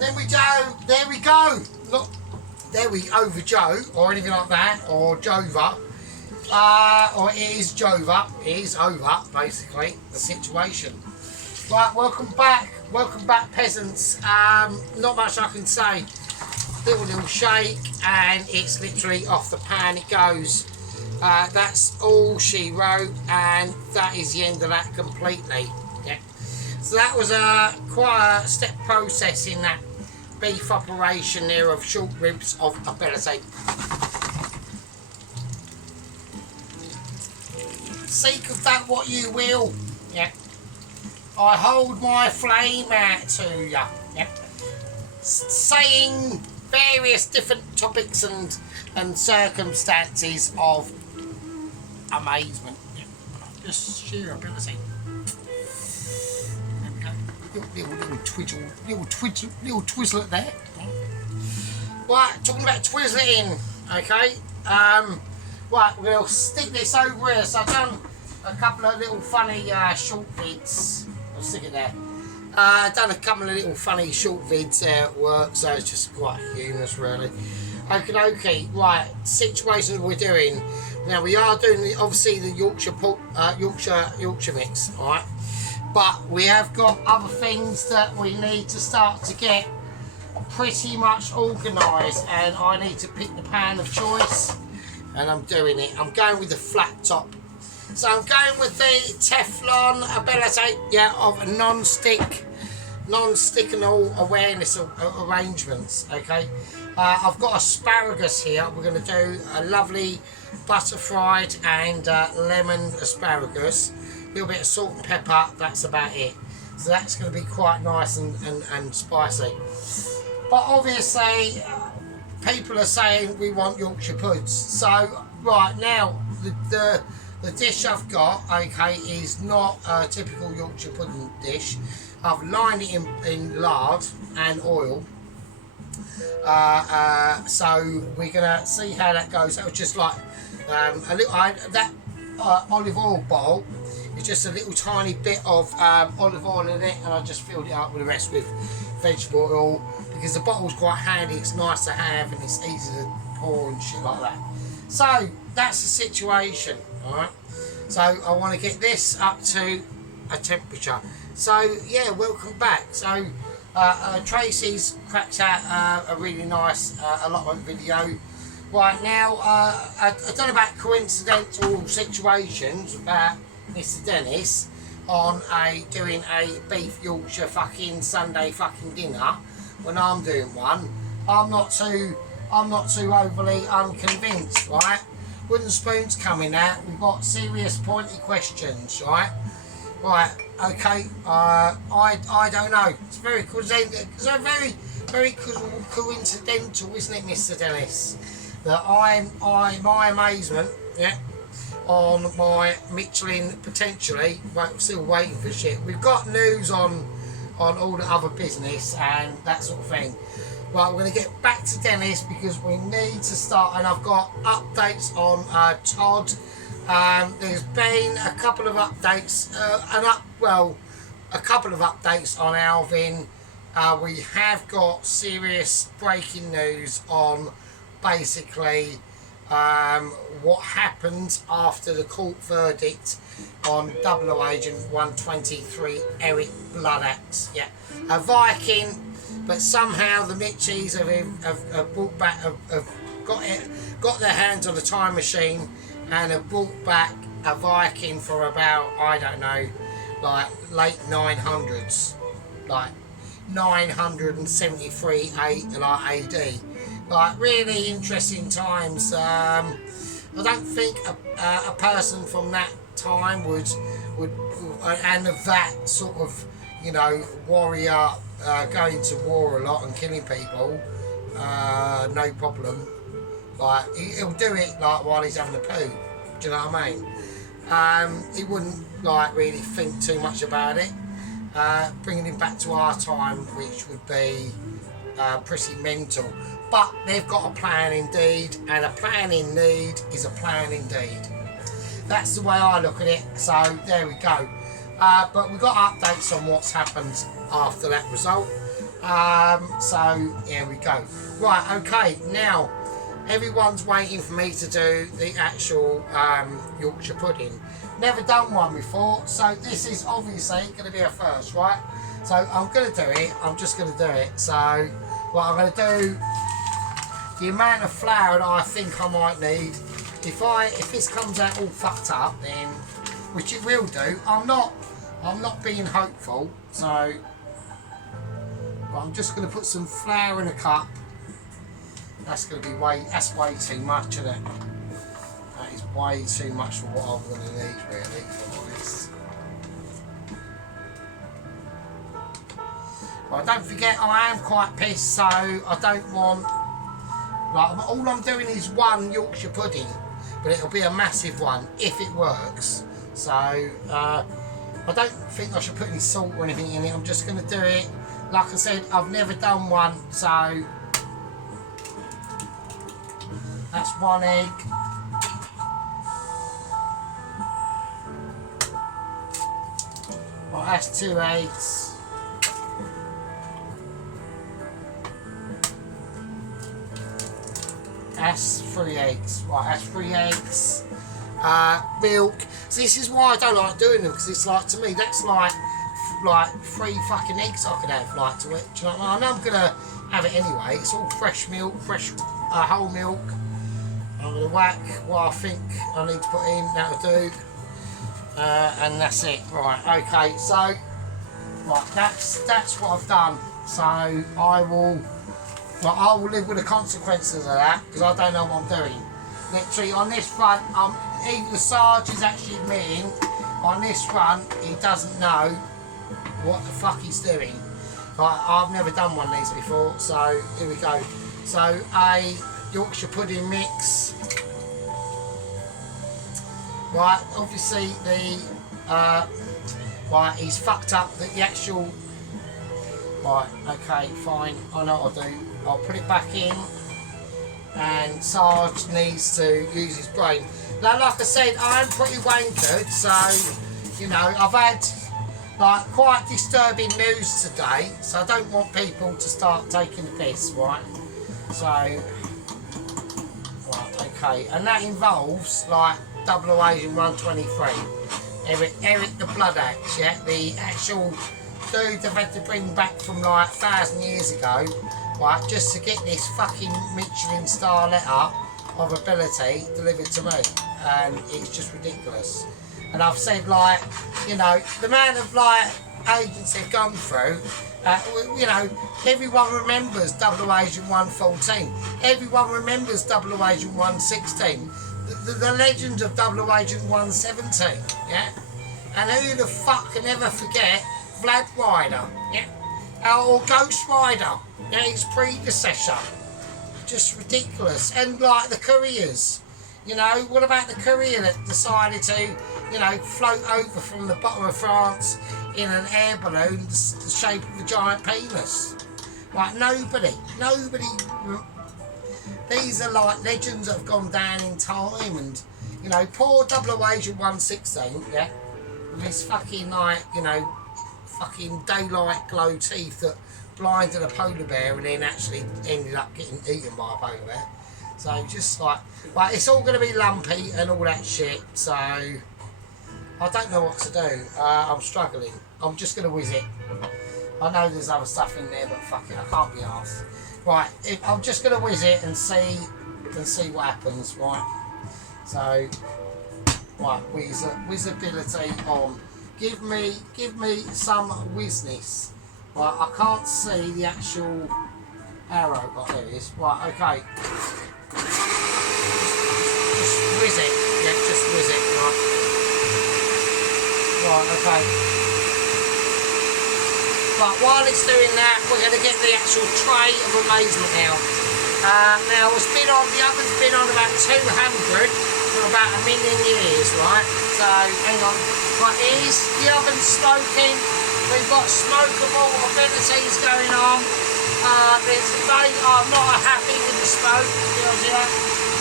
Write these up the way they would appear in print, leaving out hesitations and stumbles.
There we go. There we go. Look, there we over Joe or anything like that, or Jova. Or it is Jova. It is over, basically, the situation. Right, welcome back. Welcome back, peasants. Not much I can say. Little shake, and it's literally off the pan it goes. That's all she wrote, and that is the end of that completely. Yeah. So that was quite a step process in that beef operation there of short ribs of ability. Seek of that what you will. Yeah. I hold my flame out to you. Yeah. Saying various different topics and circumstances of amazement. Yeah. Just sheer ability. There we go. Little twizzle there. Right, talking about twizzling, okay. Right, we'll stick this over here. So I've done a couple of little funny short vids. I'll stick it there. I've done a couple of little funny short vids at work, so it's just quite humorous, really. Okay, right, situation we're doing. Now we are doing obviously the Yorkshire mix, alright? But we have got other things that we need to start to get pretty much organised, and I need to pick the pan of choice, and I'm doing it. I'm going with the flat top. So I'm going with the Teflon ability, yeah, of non-stick and all awareness arrangements, okay. I've got asparagus here. We're going to do a lovely butter fried and lemon asparagus. A little bit of salt and pepper, that's about it. So that's going to be quite nice and spicy. But obviously, people are saying we want Yorkshire puds. So, right now, the dish I've got, okay, is not a typical Yorkshire pudding dish. I've lined it in lard and oil. So we're gonna see how that goes. That was just like a little. Olive oil bowl is just a little tiny bit of olive oil in it, and I just filled it up with the rest with vegetable oil because the bottle's quite handy. It's nice to have and it's easy to pour and shit like that. So that's the situation, all right. So I want to get this up to a temperature. So yeah, welcome back. So Tracy's cracked out a really nice allotment video. Right now, I don't know about coincidental situations about Mr. Dennis on doing a beef Yorkshire fucking Sunday fucking dinner when I'm doing one. I'm not too overly unconvinced, right? Wooden spoons coming out. We've got serious pointy questions, right? Right, okay. I don't know. It's very coincidental, isn't it, Mr. Dennis? That my amazement, yeah, on my Michelin potentially, still waiting for shit. We've got news on all the other business and that sort of thing. Right, we're going to get back to Dennis because we need to start, and I've got updates on Todd. There's been a couple of updates, a couple of updates on Alvin. We have got serious breaking news on basically what happened after the court verdict on 00 Agent 123 Eric Bloodaxe. Yeah, a Viking. But somehow the Mitchies have brought back, have got their hands on a time machine and have brought back a Viking for about, I don't know, like late 900s, like 973 AD. Like really interesting times. I don't think a person from that time would and of that sort of, you know, warrior. Going to war a lot and killing people, no problem. Like he'll do it like while he's having a poo. Do you know what I mean? He wouldn't like really think too much about it. Bringing him back to our time, which would be pretty mental. But they've got a plan indeed, and a plan in need is a plan indeed. That's the way I look at it. So there we go. But we've got updates on what's happened after that result. So here we go. Right, okay, now everyone's waiting for me to do the actual Yorkshire pudding. Never done one before, so this is obviously going to be a first, right? So I'm going to do it, I'm just going to do it. So what I'm going to do, the amount of flour that I think I might need, if this comes out all fucked up, then, which it will do, I'm not being hopeful, so but I'm just going to put some flour in a cup. That's going to be way too much, isn't it? That is way too much for what I'm going to need, really, for this. But don't forget, I am quite pissed, so I don't want, like, all I'm doing is one Yorkshire pudding, but it'll be a massive one if it works. So I don't think I should put any salt or anything in it. I'm just going to do it. Like I said, I've never done one, so that's one egg. Well, that's 2 eggs. That's 3 eggs. Right, that's 3 eggs. Milk. So this is why I don't like doing them, because it's like, to me, that's like 3 fucking eggs I could have, like, to it. Do you know what I mean? I know I'm gonna have it anyway. It's all fresh milk, fresh whole milk. I'm gonna whack what I think I need to put in. That'll do. And that's it. Right. Okay. So, right. That's what I've done. So I will live with the consequences of that, because I don't know what I'm doing. Literally on this front, even the Sarge is actually admitting on this front he doesn't know what the fuck he's doing. Right, I've never done one of these before, so here we go. So a Yorkshire pudding mix. Right, obviously right, he's fucked up the actual. Right, okay, fine. I know what I'll do. I'll put it back in, and Sarge needs to use his brain. Now, like I said, I am pretty wankered, so, you know, I've had, like, quite disturbing news today, so I don't want people to start taking the piss, right? So, right, okay, and that involves, like, 00 Asian 123. Eric the Blood Axe, yeah, the actual dude they've had to bring back from, like, 1,000 years ago, right, just to get this fucking Michelin star letter of ability delivered to me, and it's just ridiculous. And I've said, like, you know, the amount of, like, agents they've gone through, you know, everyone remembers 00 Asian 114, everyone remembers 00 Asian 116, the legends of 00 Agent 117, yeah? And who the fuck can ever forget Vlad Ryder, yeah? Or Ghost Rider, yeah, his predecessor. Just ridiculous. And like the couriers, you know, what about the courier that decided to, you know, float over from the bottom of France in an air balloon the shape of a giant penis? Like, nobody. These are like legends that have gone down in time, and, you know, poor 00 Agent 116, yeah, with his fucking, like, you know, fucking daylight glow teeth that blinded a polar bear and then actually ended up getting eaten by a polar bear. So just like it's all going to be lumpy and all that shit, so I don't know what to do. I'm struggling. I'm just going to whiz it. I know there's other stuff in there, but fuck it, I can't be arsed. Right, I'm just going to whiz it and see what happens, right? So, right, whizability on. Give me some whizness. Right, I can't see the actual arrow. Oh, there it is. Right, okay. Just whiz it. Yeah, just whiz it. Right. Right, okay. But while it's doing that, we're going to get the actual tray of amazement out. Now, the oven's been on about 200 for about 1 million years, right? So, hang on. Right, here's the oven smoking. We've got smokeable abilities going on. Today I'm not happy with the smoke, because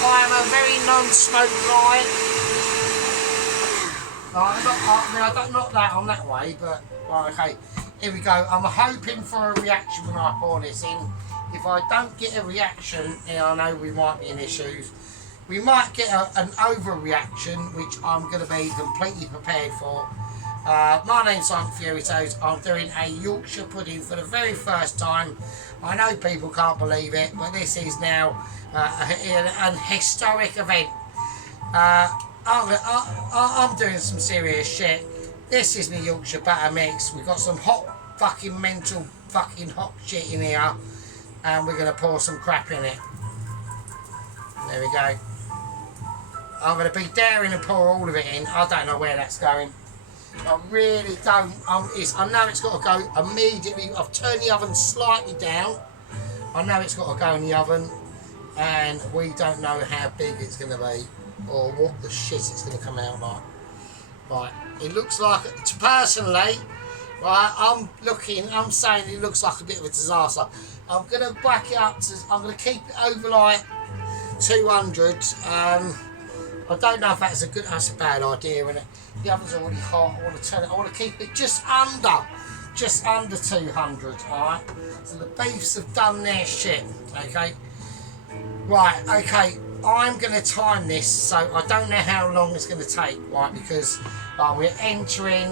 I am a very non-smoke guy. I don't knock that on that way, but right, okay. here we go. I'm hoping for a reaction when I pour this in. If I don't get a reaction, then I know we might be in issues. We might get an overreaction, which I'm going to be completely prepared for. My name's Simon Fioritos. I'm doing a Yorkshire pudding for the very first time. I know people can't believe it, but this is now an historic event. I'm doing some serious shit. This is my Yorkshire batter mix. We've got some hot fucking mental fucking hot shit in here, and we're going to pour some crap in it. There we go. I'm going to be daring and pour all of it in. I don't know where that's going. I really don't. I know it's got to go immediately. I've turned the oven slightly down. I know it's got to go in the oven, and we don't know how big it's going to be or what the shit it's going to come out like. Right, it looks like, personally, right, I'm saying it looks like a bit of a disaster. I'm going to back it up to, I'm going to keep it over like 200. I don't know if that's a bad idea, isn't it? The oven's already hot. I want to keep it just under 200, alright? So the beefs have done their shit, okay? Right, okay, I'm going to time this, so I don't know how long it's going to take, right? Because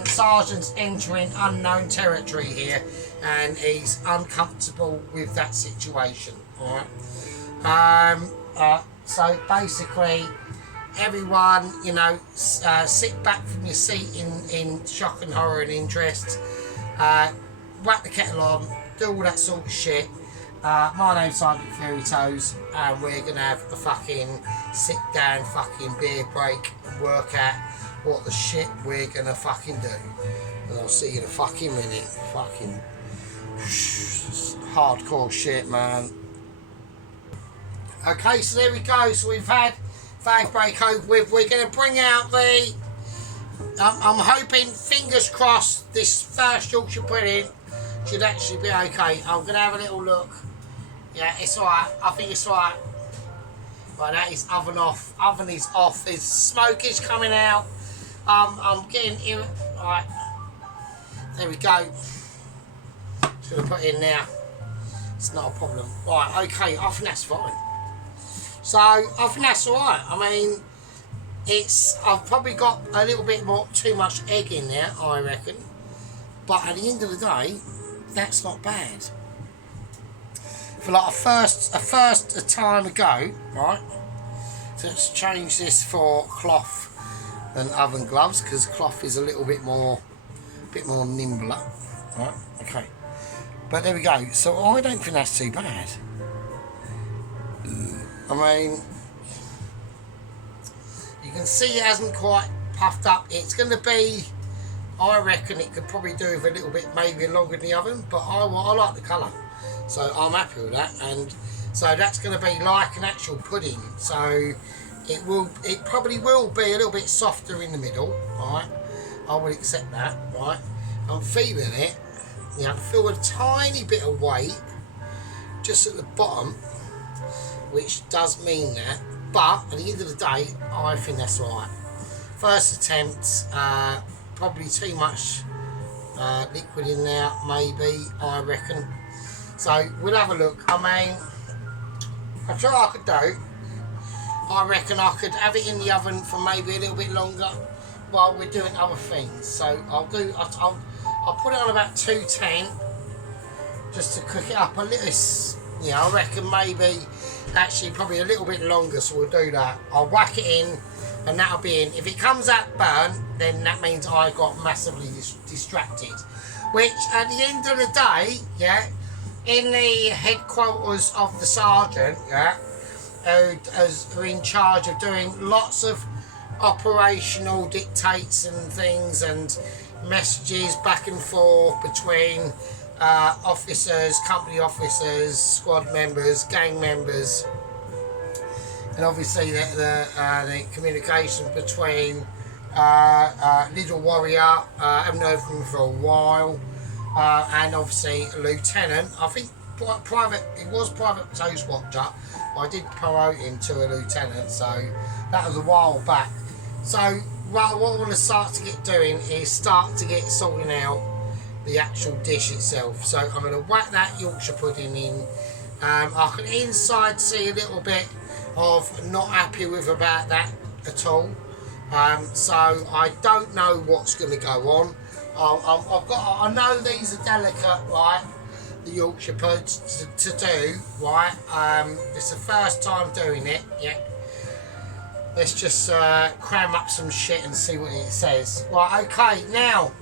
Sergeant's entering unknown territory here, and he's uncomfortable with that situation, alright? So basically, everyone, you know, sit back from your seat in shock and horror and interest, whack the kettle on, do all that sort of shit. My name's Simon Fioritos, and we're going to have a fucking sit down fucking beer break and work out what the shit we're going to fucking do. And I'll see you in a fucking minute. Fucking hardcore shit, man. Okay, so there we go. So we've had fag break over with. We're going to bring out the, I'm hoping, fingers crossed, this first Yorkshire pudding should actually be okay. I'm going to have a little look. Yeah, it's alright. I think it's alright. Right, that is oven off. Oven is off. There's smoke is coming out. I'm getting here. Right. There we go. Just going to put it in now. It's not a problem. Right, okay. I think that's fine. So, I think that's alright. I mean, I've probably got a little bit more, too much egg in there, I reckon. But at the end of the day, that's not bad. For like a time ago, right? So let's change this for cloth than oven gloves, because cloth is a little bit more nimbler, right? Okay, but there we go. So I don't think that's too bad. I mean, you can see it hasn't quite puffed up. It's going to be, I reckon it could probably do with a little bit maybe longer in the oven, but I like the colour. So I'm happy with that, and so that's going to be like an actual pudding. So it probably will be a little bit softer in the middle, right? I would accept that, right? I'm feeling it. You know, I feel a tiny bit of weight just at the bottom, which does mean that. But at the end of the day, I think that's right. First attempt, probably too much liquid in there, maybe, I reckon. So we'll have a look. I mean, I'm sure I could do. I reckon I could have it in the oven for maybe a little bit longer while we're doing other things. So I'll put it on about 210 just to cook it up a little. You know, I reckon maybe actually probably a little bit longer. So we'll do that. I'll whack it in, and that'll be in. If it comes out burnt, then that means I got massively distracted. Which at the end of the day, yeah. In the headquarters of the sergeant, yeah, who are in charge of doing lots of operational dictates and things and messages back and forth between officers, company officers, squad members, gang members, and obviously the communication between Little Warrior, haven't heard from him for a while. And obviously Lieutenant, I think it was Private Toast Watcher, but I did promote him to a Lieutenant, so that was a while back. So what I want to start to get doing is start to get sorting out the actual dish itself. So I'm going to whack that Yorkshire pudding in. I can inside see a little bit of not happy with about that at all. So I don't know what's going to go on. I know these are delicate, right? The Yorkshire puds to do, right? It's the first time doing it. Yeah. Let's just cram up some shit and see what it says. Right, okay, now,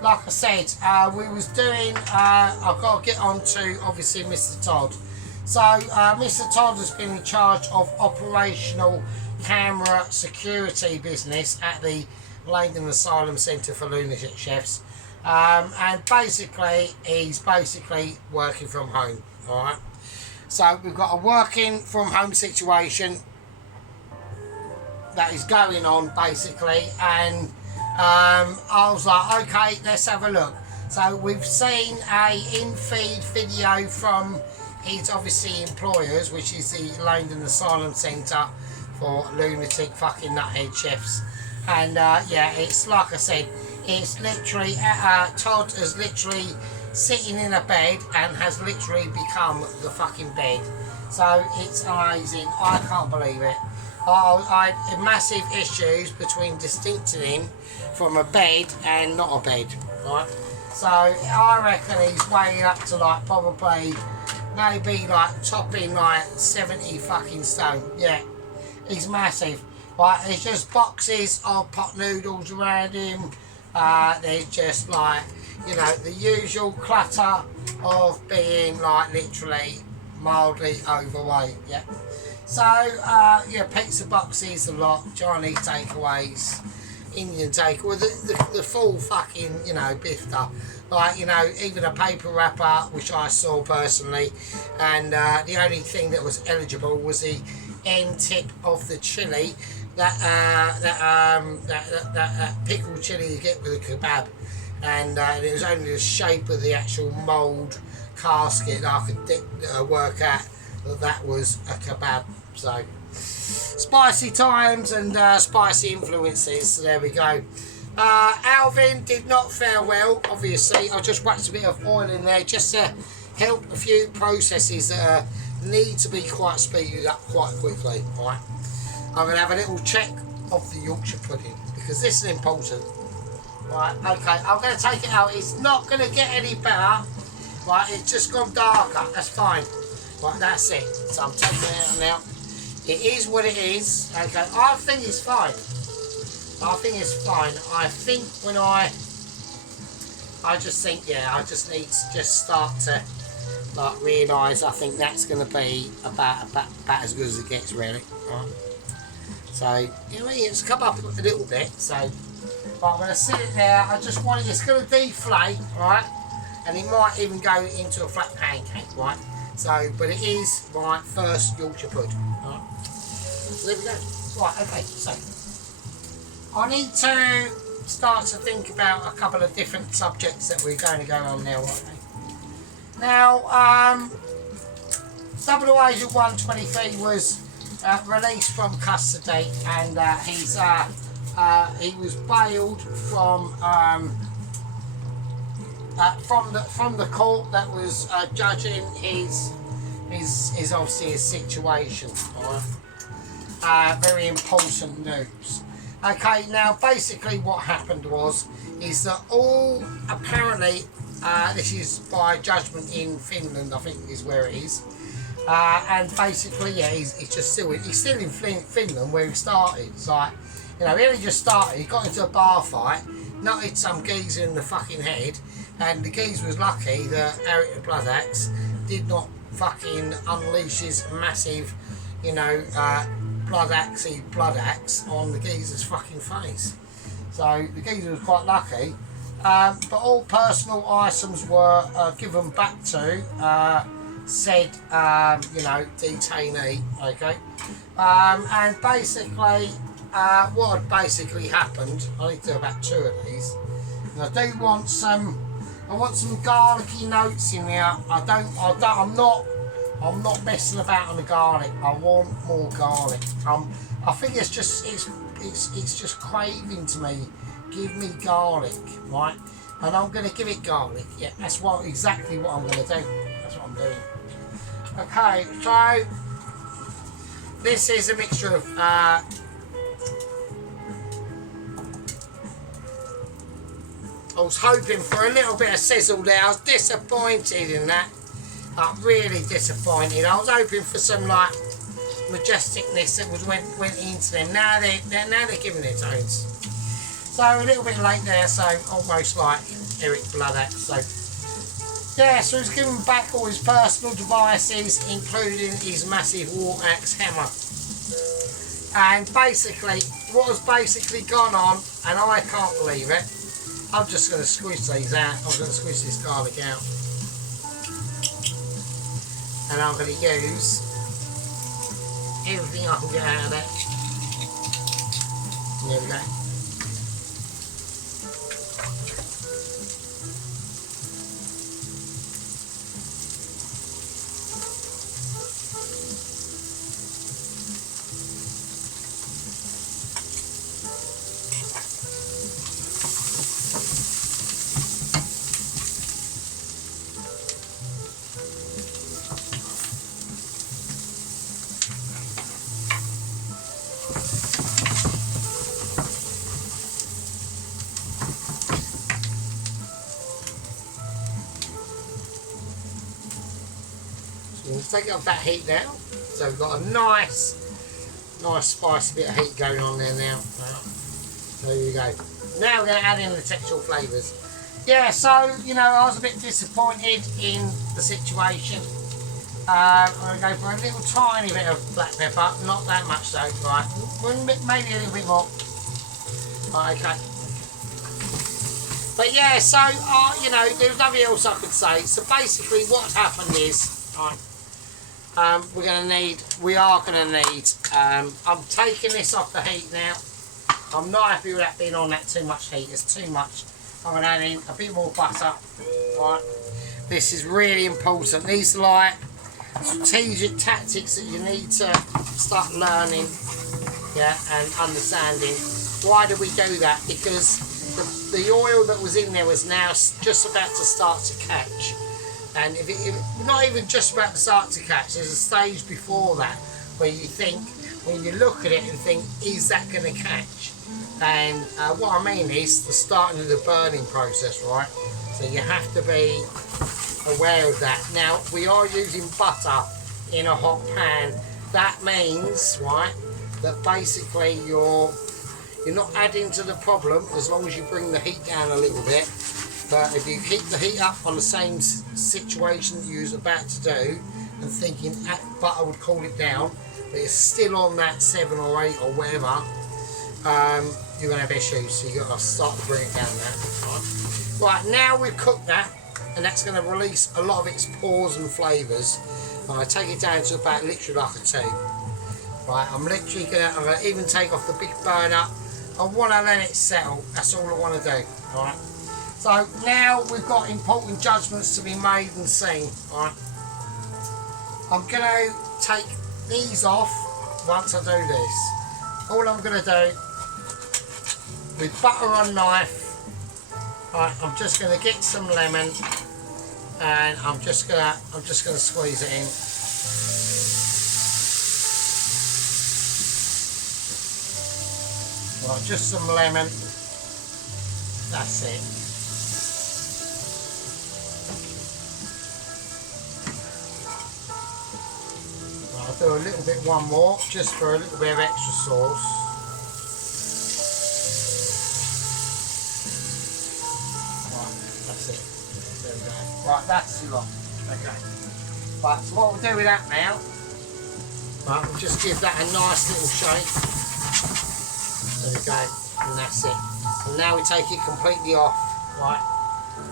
like I said, we was doing, I've got to get on to, obviously, Mr. Todd. So, Mr. Todd has been in charge of operational camera security business at the Langdon Asylum Centre for Lunatic Chefs. And basically, he's basically working from home, alright? So, we've got a working from home situation that is going on basically, and I was like, okay, let's have a look. So we've seen a in-feed video from his obviously employers, which is the Langdon Asylum Centre for Lunatic fucking Nuthead Chefs, and yeah, it's like I said, it's literally Todd is literally sitting in a bed and has literally become the fucking bed. So it's amazing, I can't believe it. I had massive issues between distincting him from a bed and not a bed, right? So I reckon he's weighing up to like probably maybe like topping like 70 fucking stone. Yeah, he's massive. Right, there's just boxes of pot noodles around him. There's just like, you know, the usual clutter of being like literally mildly overweight. Yeah. So, yeah, pizza boxes a lot, Chinese takeaways, Indian takeaways, the full fucking, you know, biffed up. Like, you know, even a paper wrapper, which I saw personally, and the only thing that was eligible was the end tip of the chilli, that pickled chilli you get with a kebab, and it was only the shape of the actual mould casket that I could work out that was a kebab. So spicy times and spicy influences, so there we go. Alvin did not fare well, obviously. I just whacked a bit of oil in there just to help a few processes that need to be quite speeded up quite quickly. Right, I'm going to have a little check of the Yorkshire pudding because this is important. Right, okay, I'm going to take it out. It's not going to get any better. Right, it's just gone darker, that's fine. Right, that's it. So I'm taking it out now. It is what it is. Okay, I think it's fine. I think it's fine. I think when I just think, yeah, I just need to just start to like realise I think that's going to be about as good as it gets, really. Right. So, you know, it's come up a little bit. So, but I'm going to sit it there. I just want it. It's going to deflate, right? And it might even go into a flat pancake, right? So, but it is my first Yorkshire pud. Right. So there we go. Right, okay, so I need to start to think about a couple of different subjects that we're going to go on now, right? Now, Double Agent 123 was released from custody, and he was bailed from the court that was judging his obviously his situation. Very important news. Okay, now basically what happened is that all apparently this is by judgment in Finland, I think is where it is, and basically yeah, he's still in Finland where he started. It's like, you know, he only just started. He got into a bar fight, nutted some geezer in the fucking head, and the geezer was lucky that Eric the Blood Axe did not fucking unleash his massive, you know, blood axe on the geezer's fucking face. So the geezer was quite lucky. But all personal items were given back to said, you know, detainee. Okay, and basically, what had basically happened, I need to do about 2 of these. And I do want some. I want some garlicky notes in there. I'm not messing about on the garlic. I want more garlic. I think it's just craving to me. Give me garlic, right? and I'm going to give it garlic. Yeah, that's exactly what I'm going to do. That's what I'm doing. Okay, so this is a mixture of I was hoping for a little bit of sizzle there. I was disappointed in that. Really disappointed. I was hoping for some like majesticness that went into them. Now they're giving it tones. So a little bit late there, so almost like Eric Bloodaxe. So yeah, so he's given back all his personal devices, including his massive war axe hammer. And basically, what has basically gone on, and I can't believe it, I'm just going to squeeze these out. I'm going to squeeze this garlic out. And I'm going to use everything I can get out of it. There we go. Take it off that heat now. So we've got a nice spicy bit of heat going on there now. So there you go. Now we're going to add in the textual flavours. Yeah, so you know, I was a bit disappointed in the situation. I'm going to go for a little tiny bit of black pepper, not that much though, right? Maybe a little bit more. Right, okay. But yeah, so you know, there's nothing else I could say. So basically, what's happened is, right, we are going to need, I'm taking this off the heat now. I'm not happy with that being on that too much heat, it's too much. I'm going to add in a bit more butter, right. This is really important. These are like strategic tactics that you need to start learning, yeah, and understanding. Why do we do that? Because the oil that was in there was now just about to start to catch. And if not even just about to start to catch, there's a stage before that where you think, when you look at it and think, is that going to catch? And what I mean is the starting of the burning process, right? So you have to be aware of that. Now, we are using butter in a hot pan. That means, right, that basically you're not adding to the problem as long as you bring the heat down a little bit. But if you keep the heat up on the same situation that you was about to do and thinking butter would cool it down, but it's still on that 7 or 8 or whatever, you're going to have issues. So you've got to start to bring it down now. Right, now we've cooked that, and that's going to release a lot of its pores and flavours. And I take it down to about literally like a 2. Right, I'm going to even take off the big burner. I want to let it settle. That's all I want to do. All right. So now we've got important judgments to be made and seen. Right. I'm going to take these off once I do this. All I'm going to do with butter on knife, right, I'm just going to get some lemon and I'm just going to squeeze it in. Right, just some lemon. That's it. I'll do a little bit one more, just for a little bit of extra sauce. Right, that's it. There we go. Right, that's too long. Okay. Right, so what we'll do with that now, right, we'll just give that a nice little shake. There we go, and that's it. And now we take it completely off, right?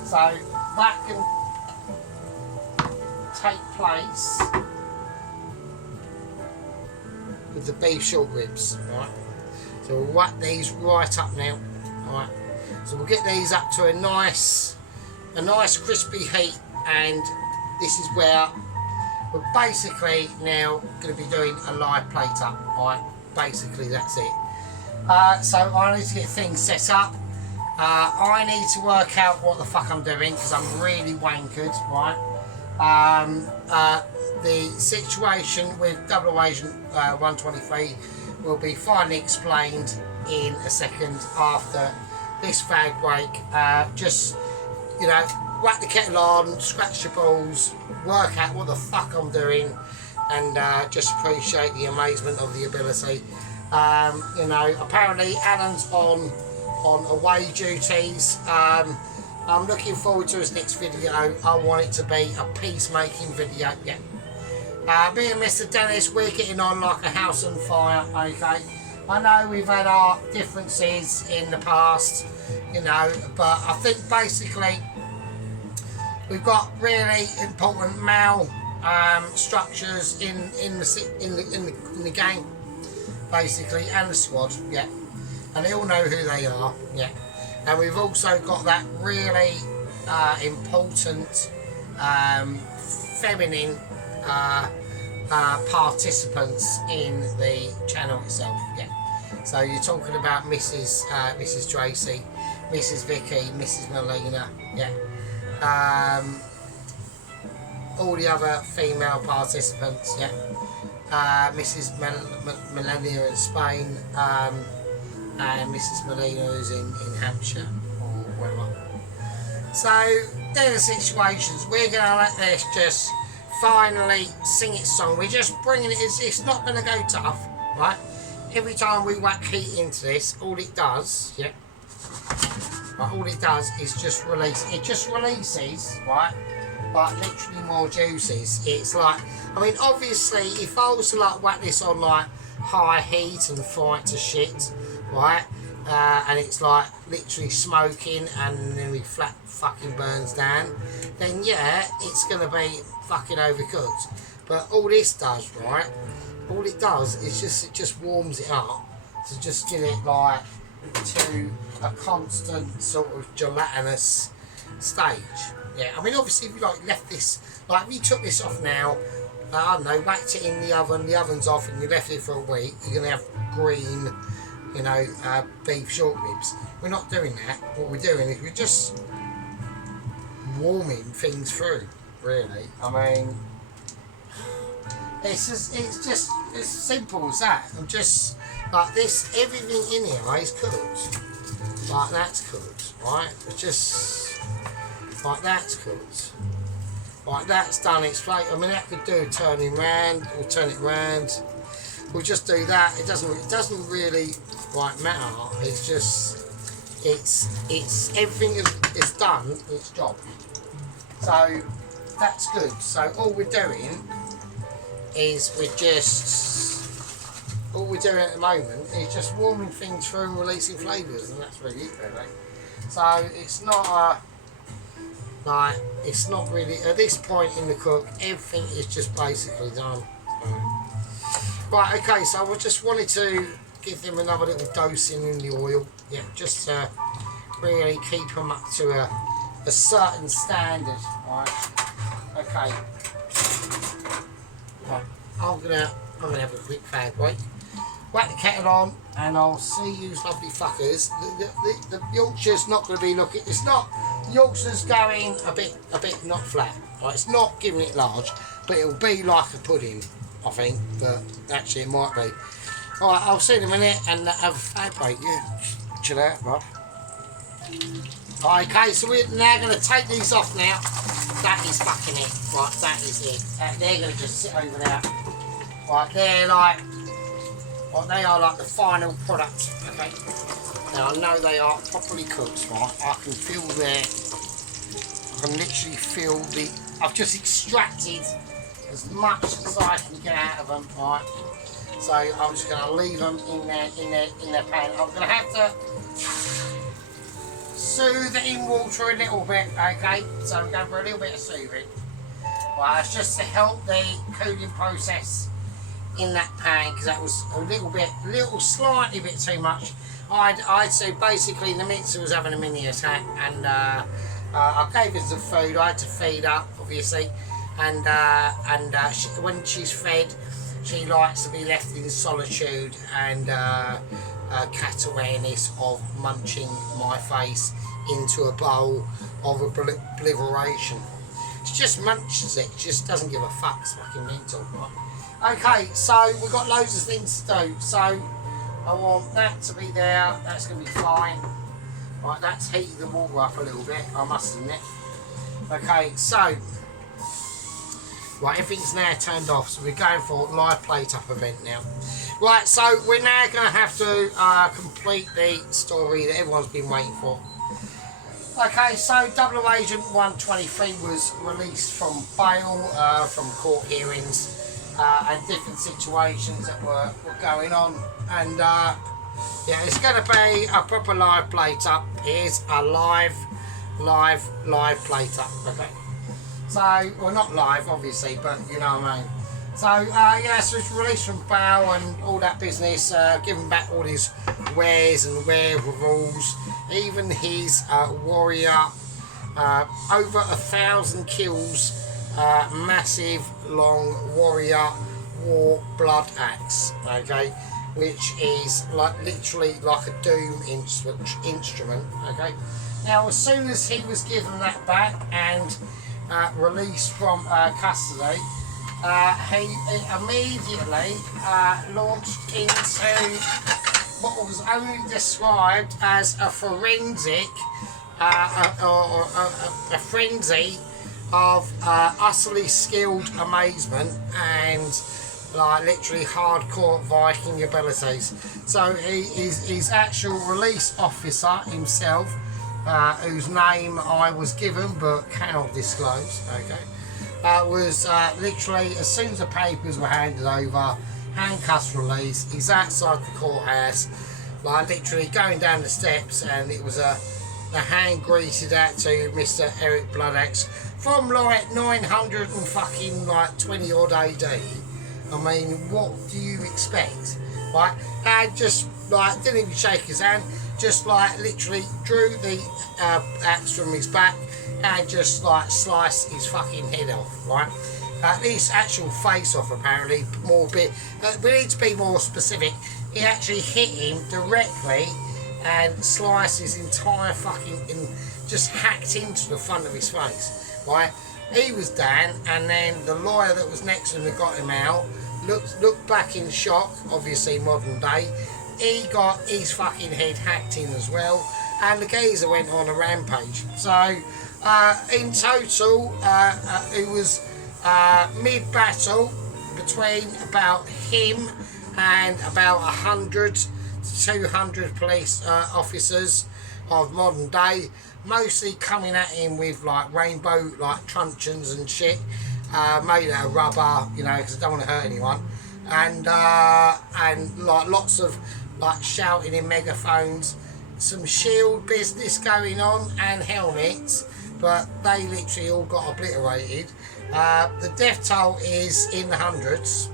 So that can take place with the beef short ribs, right? So we'll whack these right up now, right? So we'll get these up to a nice crispy heat, and this is where we're basically now going to be doing a live plate up, right? Basically that's it. So I need to get things set up. I need to work out what the fuck I'm doing because I'm really wankered, right? The situation with Double Agent 123 will be finally explained in a second after this fag break. Just, you know, whack the kettle on, scratch your balls, work out what the fuck I'm doing, and just appreciate the amazement of the ability. You know, apparently Alan's on away duties. I'm looking forward to his next video. I want it to be a peacemaking video. Yeah. Me and Mr. Dennis, we're getting on like a house on fire, okay? I know we've had our differences in the past, you know, but I think basically we've got really important male structures in the gang, basically, and the squad, yeah. And they all know who they are, yeah. And we've also got that really important feminine participants in the channel itself, yeah. So you're talking about Mrs. Tracy, Mrs. Vicky, Mrs. Melina, yeah. All the other female participants, yeah. Mrs. Melania in Spain, and Mrs. Melina who's in Hampshire or wherever. So they're the situations. We're going to let this just finally sing its song. We're just bringing it. It's not going to go tough, right? Every time we whack heat into this, all it does, yeah, right, all it does is just release. It just releases, right, like literally more juices. It's like, I mean, obviously, if I was to like whack this on like high heat and fry it to shit, right, and it's like literally smoking and then we flat fucking burns down, then yeah, it's gonna be fucking overcooked. But all this does, right, all it does is it just warms it up to just get it like to a constant sort of gelatinous stage. Yeah, I mean, obviously if you like left this, like if you took this off now, I don't know, whacked it in the oven's off and you left it for a week, you're gonna have green, you know, beef short ribs. We're not doing that. What we're doing is we're just warming things through, really. I mean, it's just as simple as that. I'm just like this. Everything in here is cooked. Like that's cooked, right? It's just like that's cooked. Like that's done its plate. I mean, that could do turning round or turn it round. We'll just do that. It doesn't really like matter. It's just it's everything is done its job. So that's good. So all we're doing is all we're doing at the moment is just warming things through and releasing flavours, and that's really it, really. So it's not it's not really at this point in the cook. Everything is just basically done. Right, okay, so I just wanted to give them another little dosing in the oil, yeah, just to really keep them up to a certain standard, right? Okay. Right, I'm gonna have a quick fag break. Whack the kettle on, and I'll see you lovely fuckers. The Yorkshire's not going to be looking. It's not. The Yorkshire's going a bit not flat. Right, it's not giving it large, but it'll be like a pudding, I think. But actually, it might be. All right, I'll see you in a minute and have a fag break. Yeah, chill out, bro. Okay, so we're now going to take these off now. That is fucking it. Right, that is it. They're going to just sit over there. Right, they're like. Well, they are like the final product, okay? Now I know they are properly cooked, right? I can literally feel I've just extracted as much as I can get out of them, right? So I'm just going to leave them in their pan. I'm going to have to soothe it in water a little bit, okay? So I'm going for a little bit of soothing. Well, it's just to help the cooling process in that pan, because that was a slightly bit too much. I'd say basically the mixer was having a mini attack, and I gave her some food. I had to feed up, obviously, and when she's fed, she likes to be left in solitude and cat awareness of munching my face into a bowl of obliteration. She just munches it, she just doesn't give a fuck. It's fucking mental. Right? Okay, so we've got loads of things to do. So I want that to be there, that's going to be fine. Right, that's heated the water up a little bit, I must admit. Okay, so right, everything's now turned off, so we're going for live plate up event now. Right, so we're now going to have to complete the story that everyone's been waiting for. Okay, so Double Agent 123 was released from bail, from court hearings and different situations that were going on. And yeah, it's going to be a proper live plate up. Here's a live plate up, okay? So, well, not live, obviously, but you know what I mean. So, yeah, so it's released from bail and all that business, giving back all his wares and wherewithals, even his warrior, over 1,000 kills, massive, long warrior war blood axe, okay, which is like literally like a doom instrument, okay. Now, as soon as he was given that back and released from custody, he immediately launched into what was only described as a forensic or a frenzy of utterly skilled amazement and like literally hardcore Viking abilities. So his actual release officer himself, whose name I was given but cannot disclose, okay, was literally, as soon as the papers were handed over, handcuffs released, he's outside the courthouse, like literally going down the steps, and it was a hand greeted out to Mr. Eric Bloodaxe from like 900 and fucking like 20 odd AD. I mean, what do you expect? Right? And just like didn't even shake his hand, just like literally drew the axe from his back and just like sliced his fucking head off, right? His actual face off, apparently, more bit. We need to be more specific. He actually hit him directly and sliced his entire fucking, just hacked into the front of his face, right? He was down, and then the lawyer that was next to him that got him out looked back in shock, obviously modern day. He got his fucking head hacked in as well, and the geezer went on a rampage. So, in total, it was mid-battle between about him and about 100 to 200 police officers of modern day, mostly coming at him with like rainbow like truncheons and shit, made out of rubber, you know, because I don't want to hurt anyone, and like lots of like shouting in megaphones, some shield business going on and helmets, but they literally all got obliterated. The death toll is in the hundreds.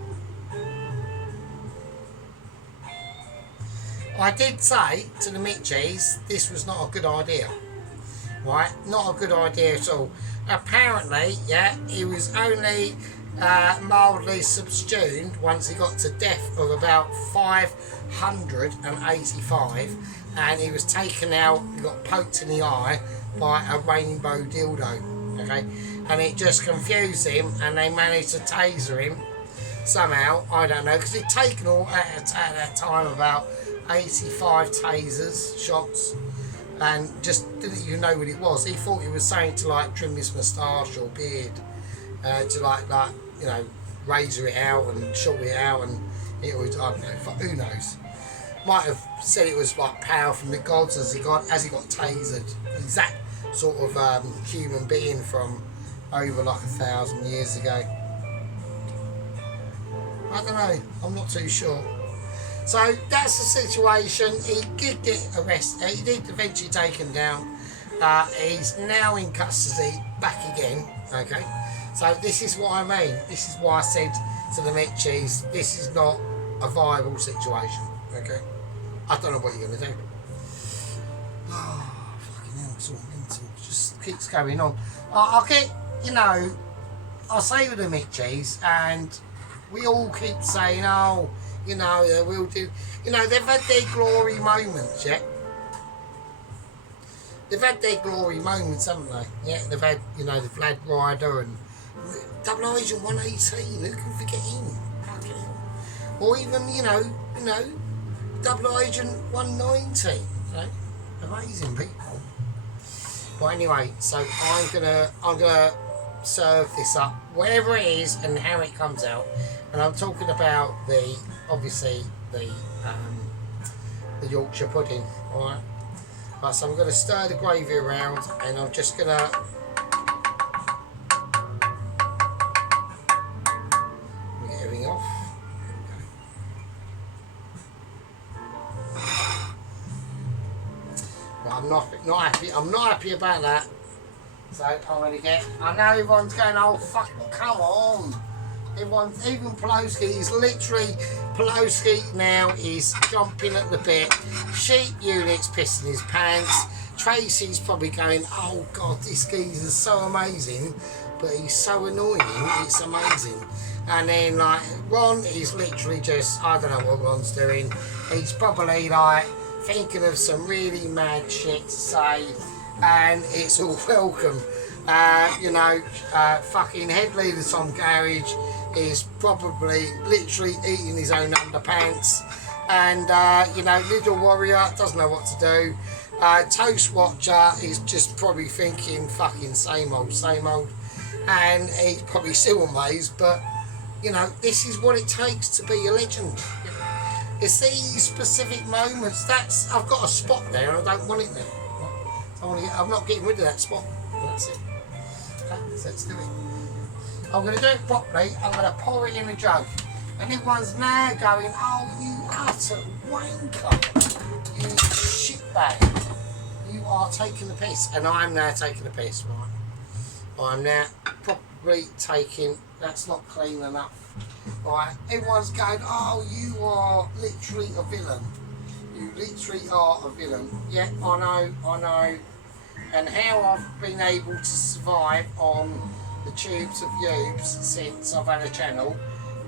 I did say to the Mitchies this was not a good idea, right? Not a good idea at all. Apparently, yeah, he was only mildly subsumed once he got to death of about 585, and he was taken out, he got poked in the eye by a rainbow dildo, okay? And it just confused him, and they managed to taser him somehow, I don't know, because he'd taken all at that time about 85 tasers, shots, and just didn't even know what it was. He thought he was saying to like trim his moustache or beard, to like you know, razor it out and short it out, and it was, I don't know, who knows. Might have said it was like power from the gods as he got tasered. He's that sort of human being from over like 1,000 years ago. I don't know, I'm not too sure. So that's the situation. He did get arrested, he did eventually taken down. He's now in custody back again, okay? So this is what I mean. This is why I said to the Mitchies, this is not a viable situation, okay? I don't know what you're going to do. Oh, fucking hell, it's all mental. It just keeps going on. I'll get, you know, I'll say with the Mitchies, and we all keep saying, oh, you know, we'll do, you know, they've had their glory moments, yeah. They've had their glory moments, haven't they? Yeah, they've had, you know, the Vlad Ryder and Double Agent 118. Who can forget him? Fucking hell. Or even, you know, Double Agent 119. You know, amazing people. But anyway, so I'm gonna serve this up, wherever it is and how it comes out, and I'm talking about obviously the Yorkshire pudding. All right. Right, so I'm going to stir the gravy around, and I'm just going to get everything off. Right, I'm not happy. I'm not happy about that. So I'm going to get. I know everyone's going, oh fucking come on. Even Poloski is literally, Poloski now is jumping at the bit. Sheep Unit's pissing his pants. Tracy's probably going, oh god, this geezer's so amazing, but he's so annoying, it's amazing. And then like Ron is literally just, I don't know what Ron's doing. He's probably like thinking of some really mad shit to say, and it's all welcome. You know, fucking head leader Tom Garage is probably literally eating his own underpants, and you know, Little Warrior doesn't know what to do. Toast Watcher is just probably thinking fucking same old, and he's probably still amazed, but you know, this is what it takes to be a legend. It's these specific moments. I've got a spot there and I don't want it there. I'm not getting rid of that spot. That's it. Okay, so let's do it. I'm going to do it properly. I'm going to pour it in a jug. And everyone's now going, oh, you utter wanker. You shitbag. You are taking the piss. And I'm now taking the piss, right? I'm now properly taking, that's not clean enough. Right? Everyone's going, oh, you are literally a villain. You literally are a villain. Yeah, I know. And how I've been able to survive on the tubes of Youbes since I've had a channel.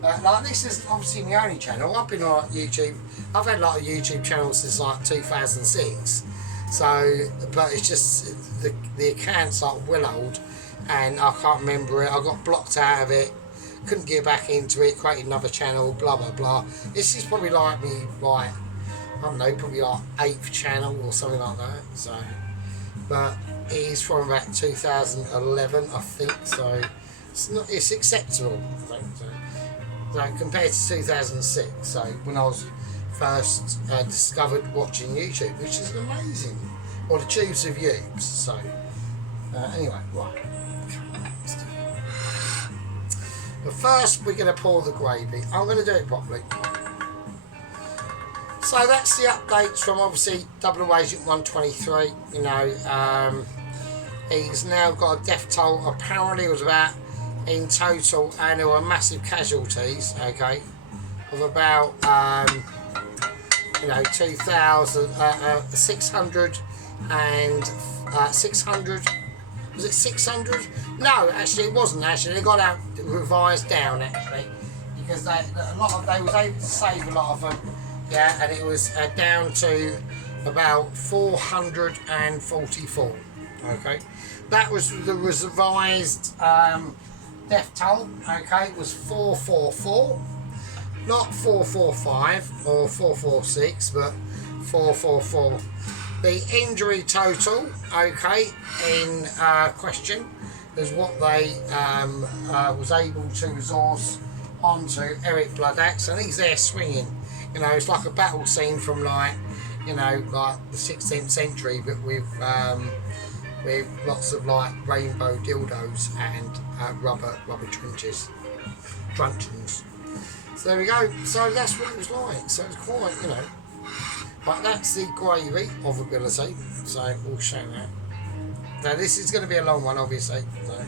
Like this is obviously my only channel. I've been on YouTube. I've had like a YouTube channel since like 2006. So, but it's just the account's like well old, and I can't remember it. I got blocked out of it. Couldn't get back into it. Created another channel. Blah blah blah. This is probably like me, like I don't know, probably like 8th channel or something like that. So. But it is from about 2011, I think, so it's acceptable, I think. So compared to 2006, so when I was first discovered watching YouTube, which is amazing, or the tubes of Youbes. So anyway, right. But first, we're going to pour the gravy. I'm going to do it properly. So that's the updates from obviously Double Agent 123. You know, he's now got a death toll. Apparently, it was about in total, and there were massive casualties. Okay, of about you know 2,600 and 600. Was it 600? No, actually, it wasn't. Actually, they got out revised down actually because they was able to save a lot of them. Yeah, and it was down to about 444. Okay, that was the revised death toll. Okay, it was 444, not 445 or 446, but 444. The injury total, okay, in question is what they was able to resource onto Eric Bloodaxe, and he's there swinging. You know, it's like a battle scene from like, you know, like the 16th century, but with lots of like rainbow dildos and rubber truncheons. So there we go. So that's what it was like. So it's quite, you know, but that's the gravy of ability. So we'll show that. Now this is going to be a long one, obviously. So,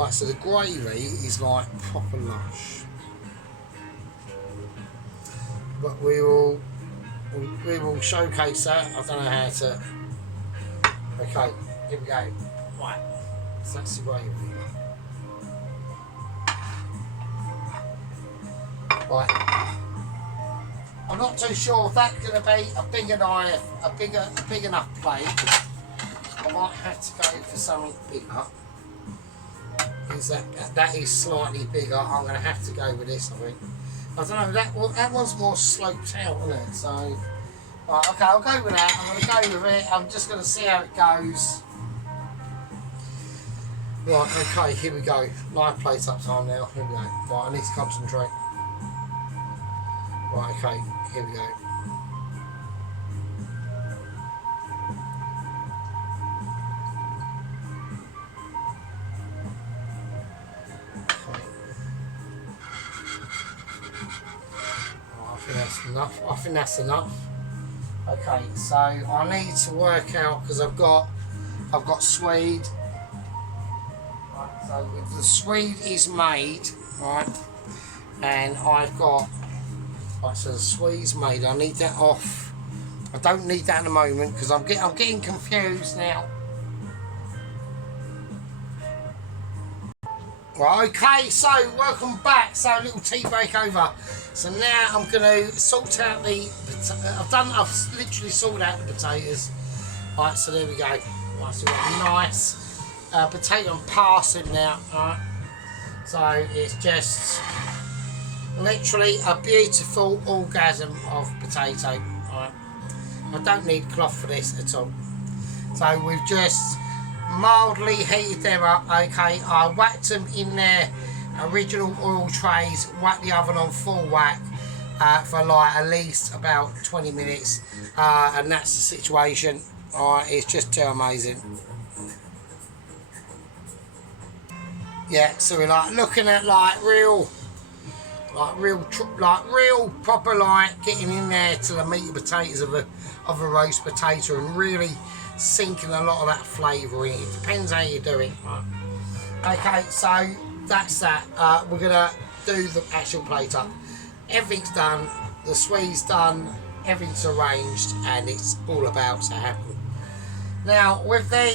right, so the gravy is like proper lush. But we will showcase that. I don't know how to. Okay, here we go. Right, so that's the gravy. Right. I'm not too sure if that's going to be a bigger knife, a big enough plate. I might have to go for something bigger. Is that is slightly bigger? I'm going to have to go with this, I think. I don't know. That one's more sloped out, isn't it? So, right, okay, I'll go with that. I'm going to go with it. I'm just going to see how it goes. Right, okay, here we go. Live plate up time now. Here we go. Right, I need to concentrate. Right, okay, here we go. I think that's enough. Okay, so I need to work out because I've got Swede. Right, so if the Swede is made, right, and I've got right, so the Swede's made. I need that off. I don't need that at the moment because I'm getting confused now. Right, okay, so welcome back. So a little tea break over. So now I'm going to sort out I've literally sorted out the potatoes. Right, so there we go. Right, so we've got a nice potato and parsley now. Right, so it's just literally a beautiful orgasm of potato. Right, I don't need cloth for this at all. So we've just mildly heated them up. Okay, I whacked them in their original oil trays, whacked the oven on full whack for like at least about 20 minutes, and that's the situation. Alright, it's just too amazing. Yeah, so we're like looking at like real proper like getting in there to the meaty potatoes of a roast potato and really sinking a lot of that flavour in. It depends how you do it. Right. Okay, so that's that. We're gonna do the actual plate up. Everything's done. The Swede's done. Everything's arranged, and it's all about to happen. Now with the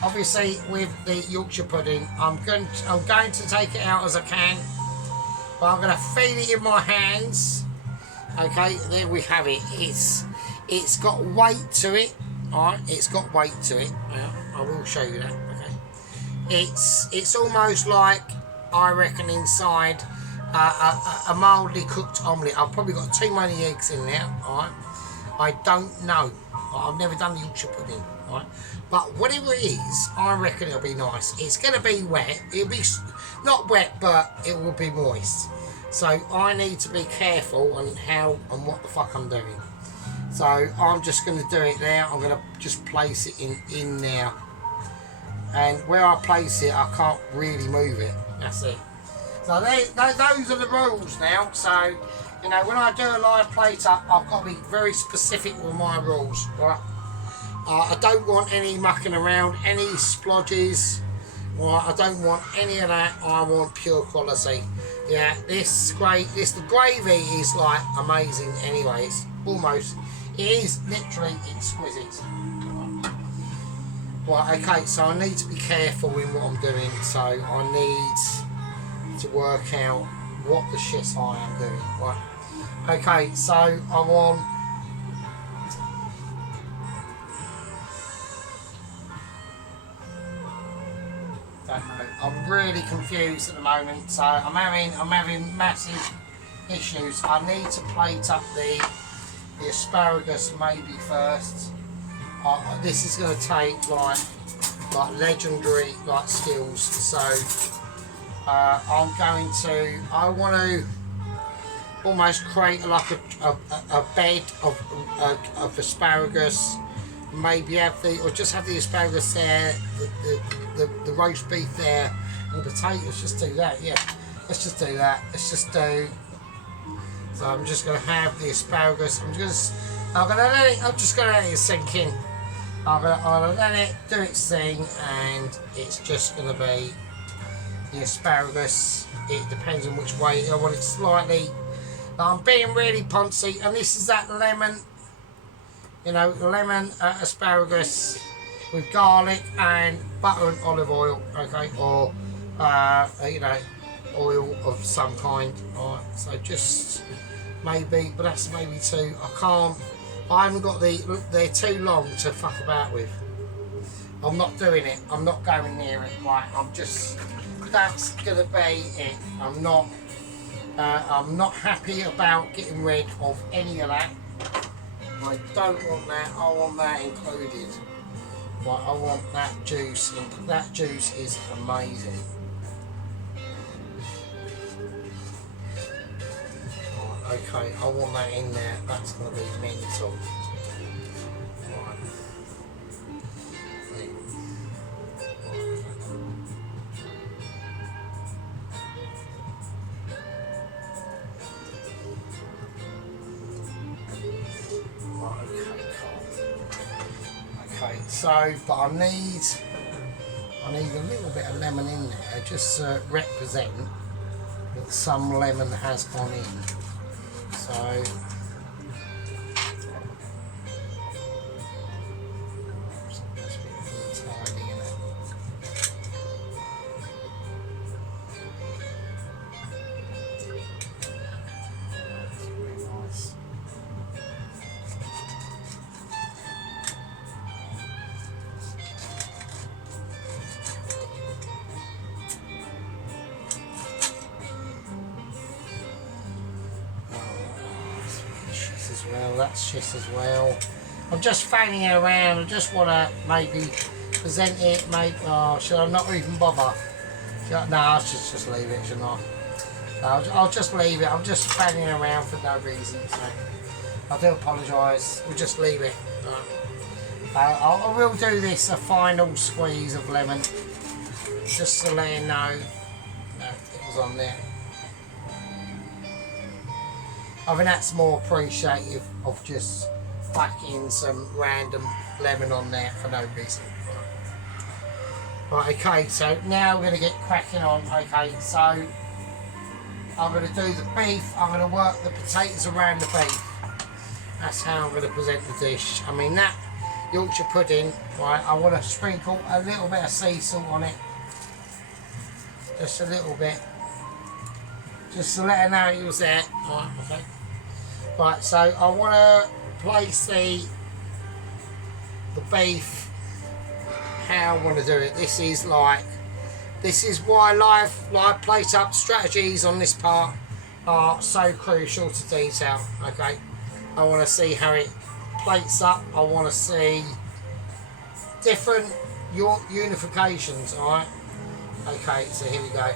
obviously with the Yorkshire pudding, I'm going to take it out as I can, but I'm going to feed it in my hands. Okay, there we have it. It's got weight to it. Alright, it's got weight to it. I will show you that. Okay, it's almost like, I reckon, inside a mildly cooked omelette. I've probably got too many eggs in there. Alright, I don't know. I've never done the Yorkshire pudding. Alright, but whatever it is, I reckon it'll be nice. It's going to be wet. It'll be not wet, but it will be moist. So I need to be careful on how and what the fuck I'm doing. So I'm just going to do it there. I'm going to just place it in there, and where I place it, I can't really move it. That's it. So those are the rules now. So you know, when I do a live plate up, I've got to be very specific with my rules. Right? I don't want any mucking around, any splodges. Right? I don't want any of that. I want pure quality. Yeah, the gravy is like amazing. Anyways, almost. It is literally exquisite. Right, okay, so I need to be careful in what I'm doing. So I need to work out what the shit I am doing. Right. Okay, so I want don't know. I'm really confused at the moment. So I'm having massive issues. I need to plate up the asparagus maybe first. This is going to take like legendary skills. So I want to almost create like a bed of asparagus. Maybe have the asparagus there, the roast beef there, and the potatoes. Just do that. Yeah, let's just do that. Let's just do. So I'm just going to have the asparagus. I'm just going to let it sink in. I'm going to let it do its thing, and it's just going to be the asparagus. It depends on which way I want it slightly. I'm being really poncy, and this is that lemon, lemon asparagus with garlic and butter and olive oil, okay, or oil of some kind. Alright, so just maybe, but that's maybe two. I haven't got they're too long to fuck about with. I'm not doing it. I'm not going near it. Right, that's gonna be it. I'm not happy about getting rid of any of that. I don't want that. I want that included. Right, I want that juice. That juice is amazing. Right, okay, I want that in there. That's gonna be mental. Right. Okay, so, but I need a little bit of lemon in there, just to represent that some lemon has gone in. So, tidy in it. That's very nice. Well, that's shit as well. I'm just fanning it around. I just want to maybe present it. Maybe, should I not even bother? No, I should just leave it, shouldn't I? No, I'll just leave it. I'm just fanning it around for no reason. So I do apologise. We'll just leave it. I will do this, a final squeeze of lemon, just to let you know that it was on there. I think that's more appreciative of just whacking some random lemon on there for no reason. Right, okay, so now we're going to get cracking on. Okay, so I'm going to do the beef. I'm going to work the potatoes around the beef. That's how I'm going to present the dish. I mean, that Yorkshire pudding, right, I want to sprinkle a little bit of sea salt on it. Just a little bit. Just to let her know it was there. Right, okay. Right, so I want to place the beef how I want to do it. This is why live plate up strategies on this part are so crucial to detail. Okay, I want to see how it plates up. I want to see different unifications. All right. Okay, so here we go.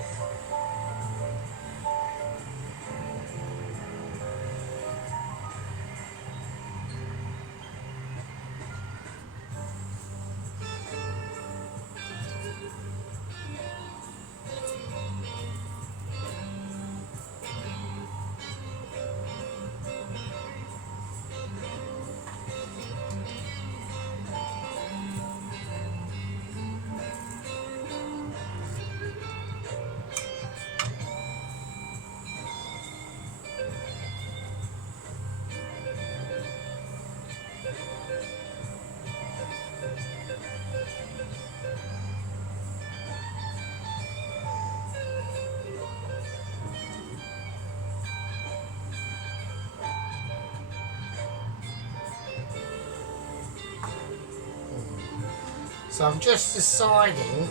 So I'm just deciding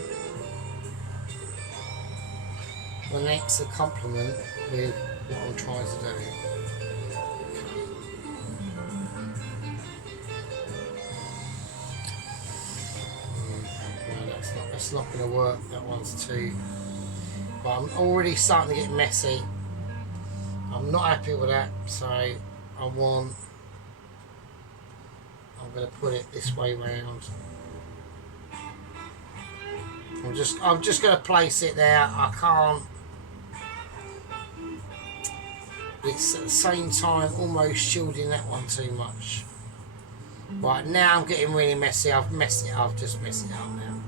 the next accompaniment with what I'm trying to do. No, that's not going to work. That one's too. But I'm already starting to get messy. I'm not happy with that, so I'm going to put it this way round. I'm just going to place it there. I can't. It's at the same time almost shielding that one too much. Right, now I'm getting really messy. I've just messed it up now.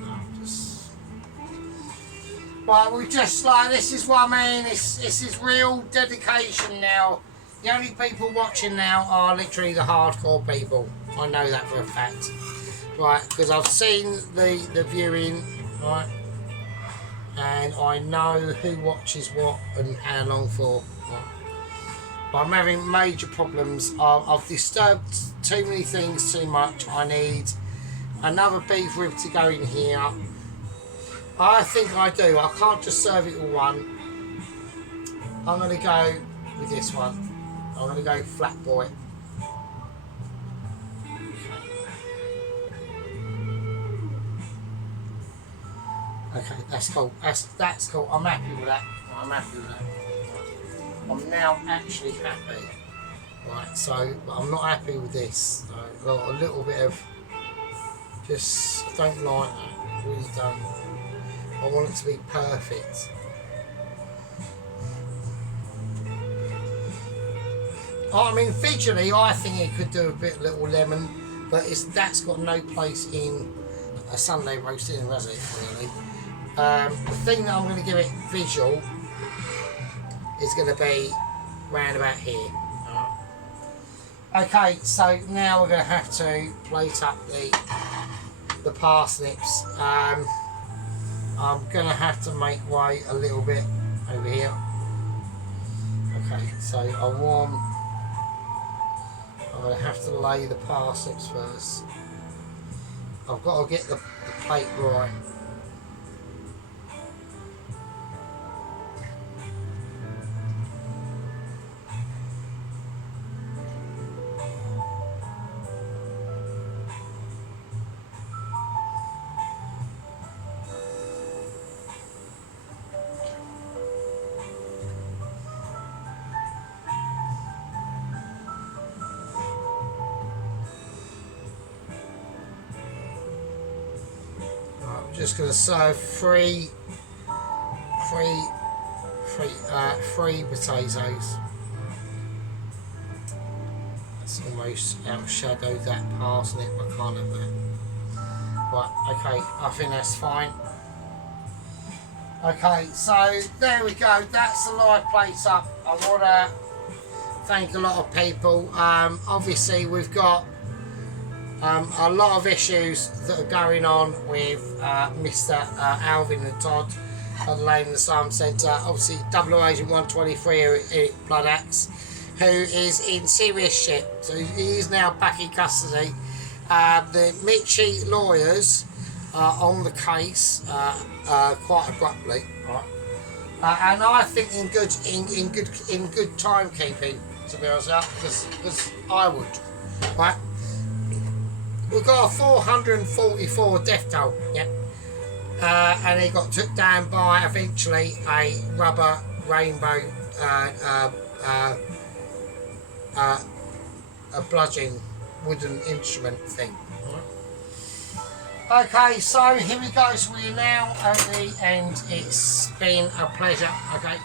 No, just. Right, we just this is what I mean. This is real dedication now. The only people watching now are literally the hardcore people. I know that for a fact. Right, because I've seen the viewing, right, and I know who watches what and how long for. But I'm having major problems. I've disturbed too many things too much. I need another beef rib to go in here. I think I do. I can't just serve it all one. I'm going to go with this one. I'm going to go flat boy. Okay, that's cool. That's cool. I'm happy with that. I'm happy with that. I'm now actually happy. Right, so but I'm not happy with this. I've got a little bit of just I don't like that. Really don't. I want it to be perfect. I mean, visually, I think it could do a bit little lemon, but that's got no place in a Sunday roast dinner, has it? Really. The thing that I'm going to give it visual is going to be round about here. Okay, so now we're going to have to plate up the parsnips. I'm going to have to make way a little bit over here. Okay, so I'm going to have to lay the parsnips first. I've got to get the plate right. Just going to serve three potatoes. That's almost outshadowed that parsnip. I can't have that. Right, okay, I think that's fine. Okay, so there we go. That's the live plate up. I want to thank a lot of people. Obviously, we've got a lot of issues that are going on with Mr. Alvin and Todd at the Lane and Salem Centre. Obviously, Double Agent 123 Eric Bloodaxe, who is in serious shit. So he is now back in custody. The Mitchie lawyers are on the case quite abruptly, right? And I think in good timekeeping, to be honest, because I would, right? We've got a 444 death toll, yeah, and he got took down by eventually a rubber rainbow, a bludgeon wooden instrument thing. Okay, so here we go. So we're now at the end. It's been a pleasure. Okay,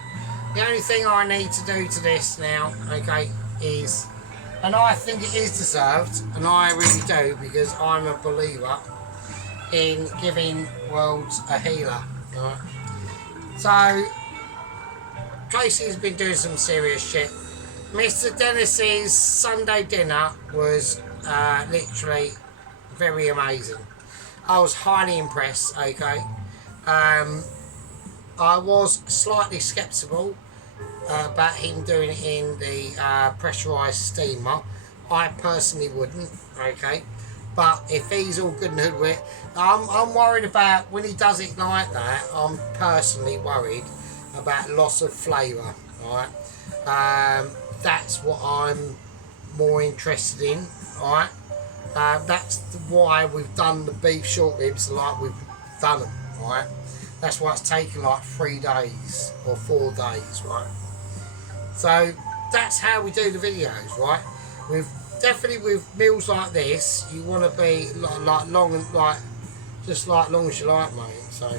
the only thing I need to do to this now, okay, is. And I think it is deserved, and I really do, because I'm a believer in giving worlds a healer. Right? So, Tracy's been doing some serious shit. Mr. Dennis's Sunday dinner was literally very amazing. I was highly impressed, okay. I was slightly sceptical about him doing it in the pressurised steamer. I personally wouldn't, okay, but if he's all good and good with it, I'm worried about when he does it like that. I'm personally worried about loss of flavour, right? That's what I'm more interested in, right? That's why we've done the beef short ribs like we've done them, right? That's why it's taken like 3 days or 4 days, right? So that's how we do the videos, right? With definitely with meals like this, you want to be like long and like just like long as you like, mate. So,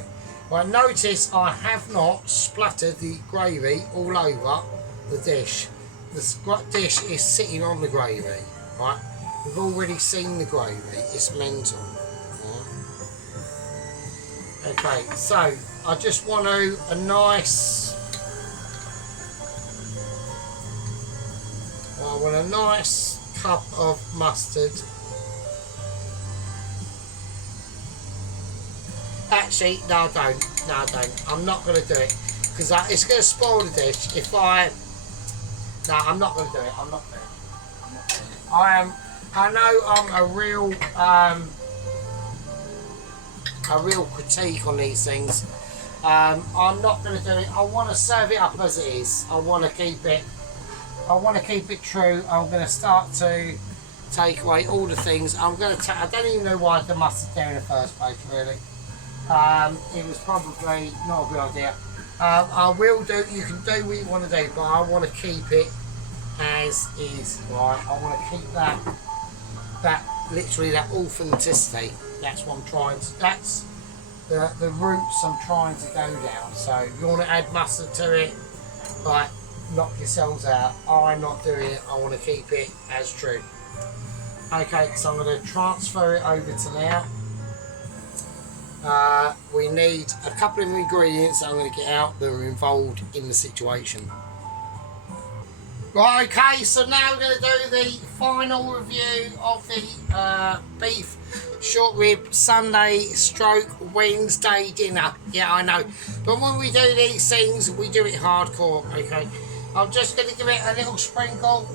right, notice I have not spluttered the gravy all over the dish. The dish is sitting on the gravy, right? We've already seen the gravy. It's mental. Right? Okay, so I just want a nice. I want a nice cup of mustard. Actually, no, I don't. No, I don't. I'm not going to do it because it's going to spoil the dish if I. No, I'm not going to do it. I'm not doing it. I'm not doing it. I know I'm a real critique on these things. I'm not going to do it. I want to serve it up as it is. I want to keep it. I want to keep it true. I'm going to start to take away all the things. I'm going to. I don't even know why I did mustard there in the first place. Really, it was probably not a good idea. I will do. You can do what you want to do, but I want to keep it as is. Right. I want to keep that literally that authenticity. That's what I'm trying to. That's the routes I'm trying to go down. So if you want to add mustard to it, like knock yourselves out. I'm not doing it. I want to keep it as true. Okay, so I'm going to transfer it over to now. We need a couple of ingredients that I'm going to get out that are involved in the situation. Right, okay, so now we're going to do the final review of the beef short rib Sunday / Wednesday dinner. Yeah, I know. But when we do these things, we do it hardcore, okay? I'm just going to give it a little sprinkle,